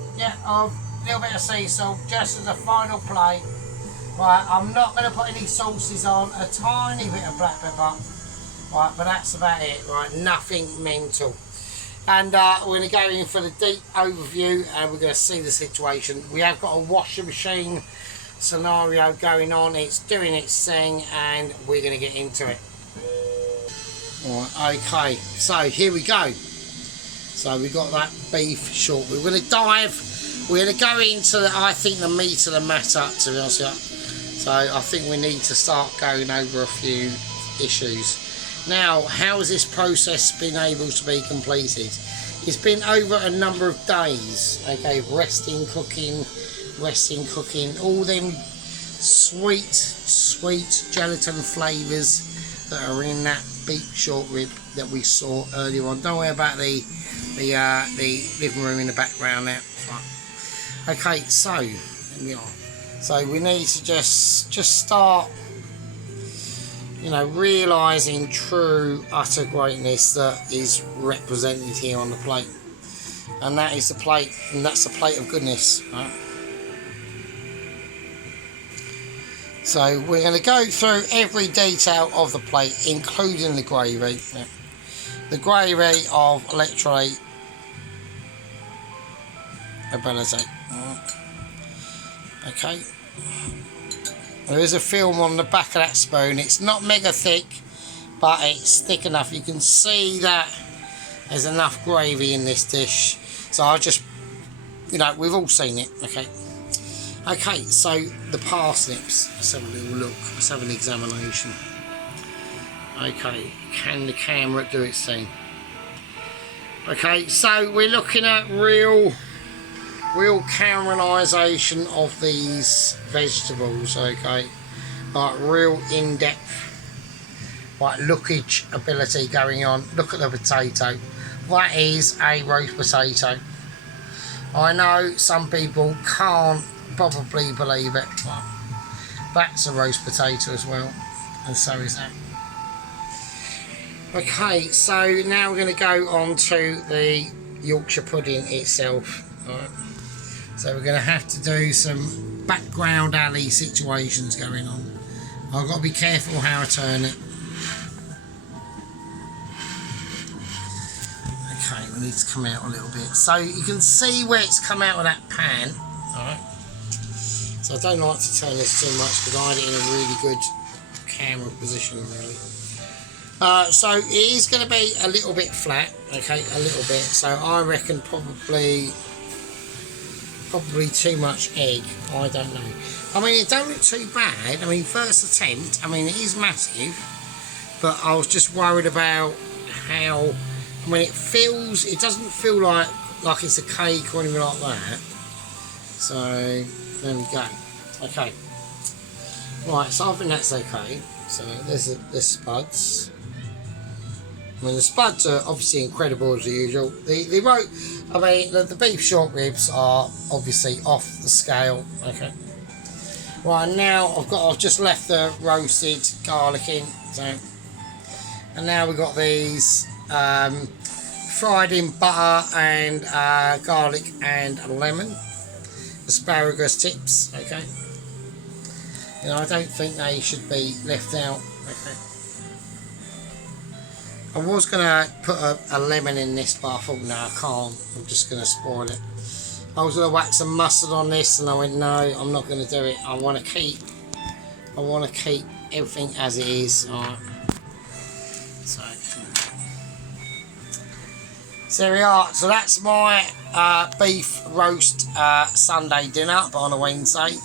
of a little bit of sea salt, just as a final plate. Right, I'm not going to put any sauces on, a tiny bit of black pepper. Right, but that's about it, right? Nothing mental. And we're going to go in for the deep overview and we're going to see the situation. We have got a washing machine scenario going on. It's doing its thing and we're going to get into it. Alright, okay, so here we go. So we've got that beef short. We're going to we're going to go into, I think, the meat of the matter, to be honest with you. So I think we need to start going over a few issues. Now, how has this process been able to be completed? It's been over a number of days, okay, resting, cooking, all them sweet gelatin flavours that are in that beef short rib that we saw earlier on. Don't worry about the living room in the background there. Okay, so here we are. So we need to just start, you know, realising true utter greatness that is represented here on the plate, and that is the plate, and that's the plate of goodness, right? So we're going to go through every detail of the plate, including the gravy. Yeah. The gravy of electrolyte ability. Okay. There is a film on the back of that spoon. It's not mega thick, but it's thick enough. You can see that there's enough gravy in this dish. So I'll just, you know, we've all seen it, okay? Okay, so the parsnips. Let's have a little look. Let's have an examination. Okay, can the camera do its thing? Okay, so we're looking at real caramelisation of these vegetables, okay, like real in-depth, like lookage ability going on. Look at the potato. That is a roast potato. I know some people can't probably believe it, but that's a roast potato as well, and so is that. Okay, so now we're going to go on to the Yorkshire pudding itself. Right. So we're going to have to do some background alley situations going on. I've got to be careful how I turn it. Okay, we need to come out a little bit. So you can see where it's come out of that pan. Alright. So I don't like to turn this too much because I had it in a really good camera position really. So it is going to be a little bit flat, okay, a little bit. So I reckon probably too much egg. I don't know. I mean, it don't look too bad. I mean, first attempt. I mean, it is massive, but I was just worried about how. I mean, it doesn't feel like it's a cake or anything like that. So there we go. Okay. Right. So I think that's okay. So there's the spuds. I mean, the spuds are obviously incredible as usual. The beef short ribs are obviously off the scale. Okay. Right, now I've just left the roasted garlic in, so, and now we've got these fried in butter and garlic and lemon asparagus tips. Okay, you know, I don't think they should be left out. Okay, I was gonna put a lemon in this, but I thought no, I can't. I'm just gonna spoil it. I was gonna whack some mustard on this, and I went no, I'm not gonna do it. I want to keep everything as it is. All right. So there we are. So that's my beef roast Sunday dinner, but on a Wednesday.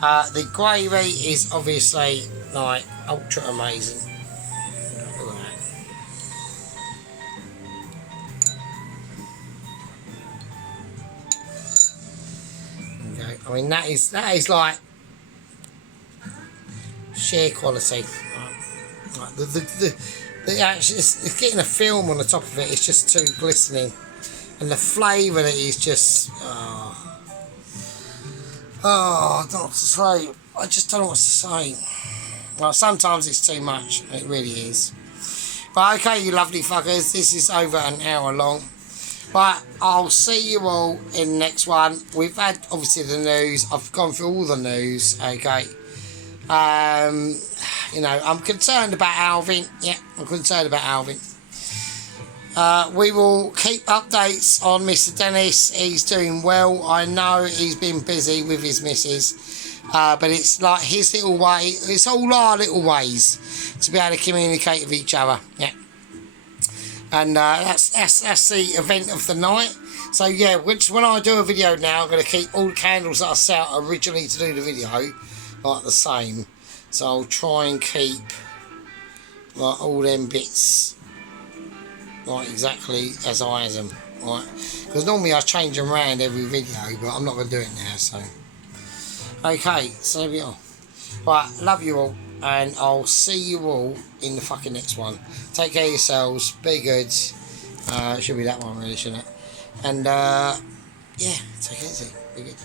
The gravy is obviously like ultra amazing. Look at that. Okay. I mean that is like sheer quality. Like actually, it's getting a film on the top of it. It's just too glistening, and the flavour that is just I don't know what to say. I just don't know what to say. Well, sometimes it's too much. It really is. But okay, you lovely fuckers. This is over an hour long. But I'll see you all in the next one. We've had obviously the news. I've gone through all the news. Okay. You know, I'm concerned about Alvin. Yeah, I'm concerned about Alvin. We will keep updates on Mr. Dennis. He's doing well. I know he's been busy with his missus, but it's like his little way. It's all our little ways to be able to communicate with each other. Yeah, and that's the event of the night. So yeah, when I do a video now, I'm going to keep all the candles that I set out originally to do the video like the same. So I'll try and keep like all them bits like exactly as I has them, right? Because normally I change them around every video, but I'm not going to do it now. So okay, so there we are. Right, love you all, and I'll see you all in the fucking next one. Take care of yourselves. Be good. It should be that one really, shouldn't it? And yeah, take it easy. Be good.